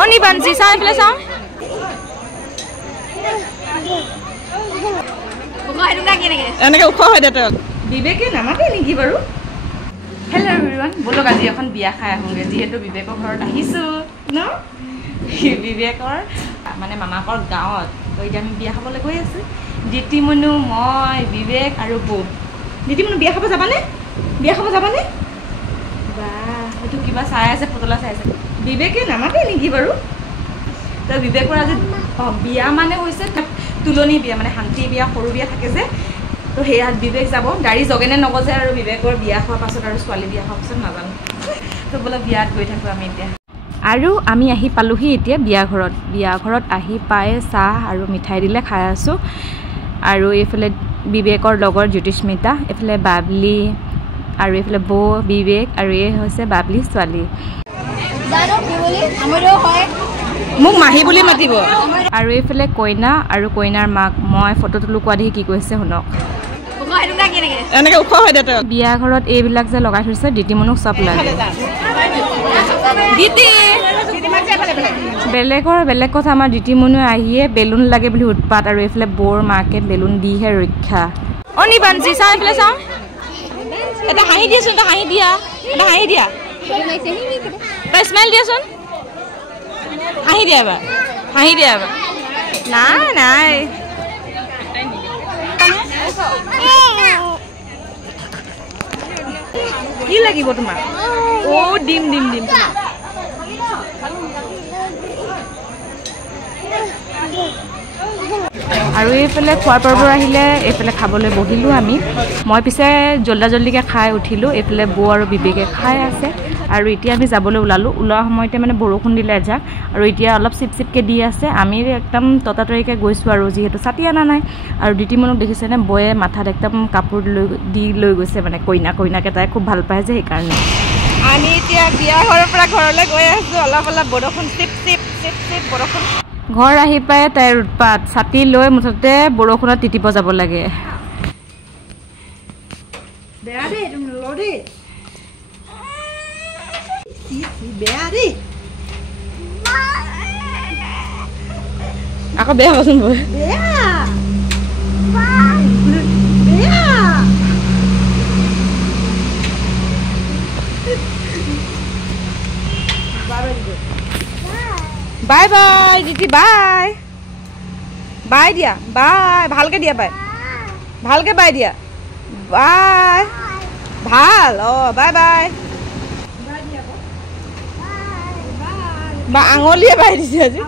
অনি বানজি চাই পেলাই চাওঁ এনেকৈ ওখ হয় দে তই বিবেকে নামাতে নেকি বাৰু হেল্ল' এভৰিৱান বলক আজি এখন বিয়া খাই আহোঁগৈ যিহেতু বিবেকৰ ঘৰত আহিছোঁ ন বিবেকৰ মানে মামাকৰ গাঁৱত তো এতিয়া আমি বিয়া খাবলৈ গৈ আছোঁ দিতিমনু মই বিবেক আৰু বৌ দিতিমনু বিয়া খাব যাবানে বাহ হয়তো কিবা চাই আছে পুতলা চাই আছে বিবেকে নামাতে নেকি বাৰু তো বিবেকৰ আজি বিয়া মানে হৈছে তুলনি বিয়া মানে শান্তি বিয়া সৰু বিয়া থাকে যে তো সেয়াত বিবেক যাব গাড়ী জগেনে নগজে আৰু বিবেকৰ বিয়া খোৱাৰ পাছত আৰু ছোৱালী বিয়া খোৱাৰ পাছত নাজানো তো বোলে বিয়াত গৈ থাকোঁ আমি এতিয়া আৰু আমি আহি পালোহি এতিয়া বিয়া ঘৰত আহি পাই চাহ আৰু মিঠাই দিলে খাই আছোঁ আৰু এইফালে বিবেকৰ লগৰ জ্যোতিস্মিতা এইফালে বাবলি আৰু এইফালে বৌ বিবেক আৰু এই হৈছে বাবলি ছোৱালী মোক মাহী বুলি মাতিব আৰু এইফালে কইনা আৰু কইনাৰ মাক মই ফটো তোলো কোৱা দেখি কি কৈছে শুনক এনেকৈ ওখ হয় দে তই বিয়া ঘৰত এইবিলাক যে লগাই থৈছে দিতিমনুক চব লাগে বেলেগ কথা আমাৰ দিতিমনুৱে আহিয়ে বেলুন লাগে বুলি উৎপাত আৰু এইফালে বৌৰ মাকে বেলুন দিহে ৰক্ষা অনি বানজি চাই পেলাই চাওঁ এটা হাঁহি দিয়াচোন এটা হাঁহি দিয়া তই স্মাইল দিয়াচোন হাঁহি দিয়া এবাৰ নাই কি লাগিব তোমাক দিম আৰু এইফালে খোৱাৰ পৰ্ব আহিলে এইফালে খাবলৈ বহিলোঁ আমি মই পিছে জল্দিকৈ খাই উঠিলোঁ এইফালে বৌ আৰু বিবেকে খাই আছে আৰু এতিয়া আমি যাবলৈ ওলোৱা সময়তে মানে বৰষুণ দিলে এজাক আৰু এতিয়া অলপ চিপকৈ দি আছে আমি একদম ততাতৰিকৈ গৈছোঁ আৰু যিহেতু ছাতি অনা নাই আৰু দিতিমনুক দেখিছেনে বৌয়ে মাথাত একদম কাপোৰ লৈ গৈছে মানে কইনাকে তাই খুব ভাল পায় যে সেইকাৰণে আমি এতিয়া বিয়া ঘৰৰ পৰা ঘৰলৈ গৈ আছোঁ অলপ বৰষুণ চিপ বৰষুণ ঘৰ আহি পাই তাইৰ উৎপাত ছাতি লৈ মুঠতে বৰষুণত তিতিব যাব লাগে আকৌ বেয়া হ'বচোন বৌ বাই বাই দিদি বাই দিয়া বাই ভালকৈ দিয়া ভালকৈ বাই দিয়া বাই ভাল বাই বা আঙুলিয়ে বাই দিছে আজি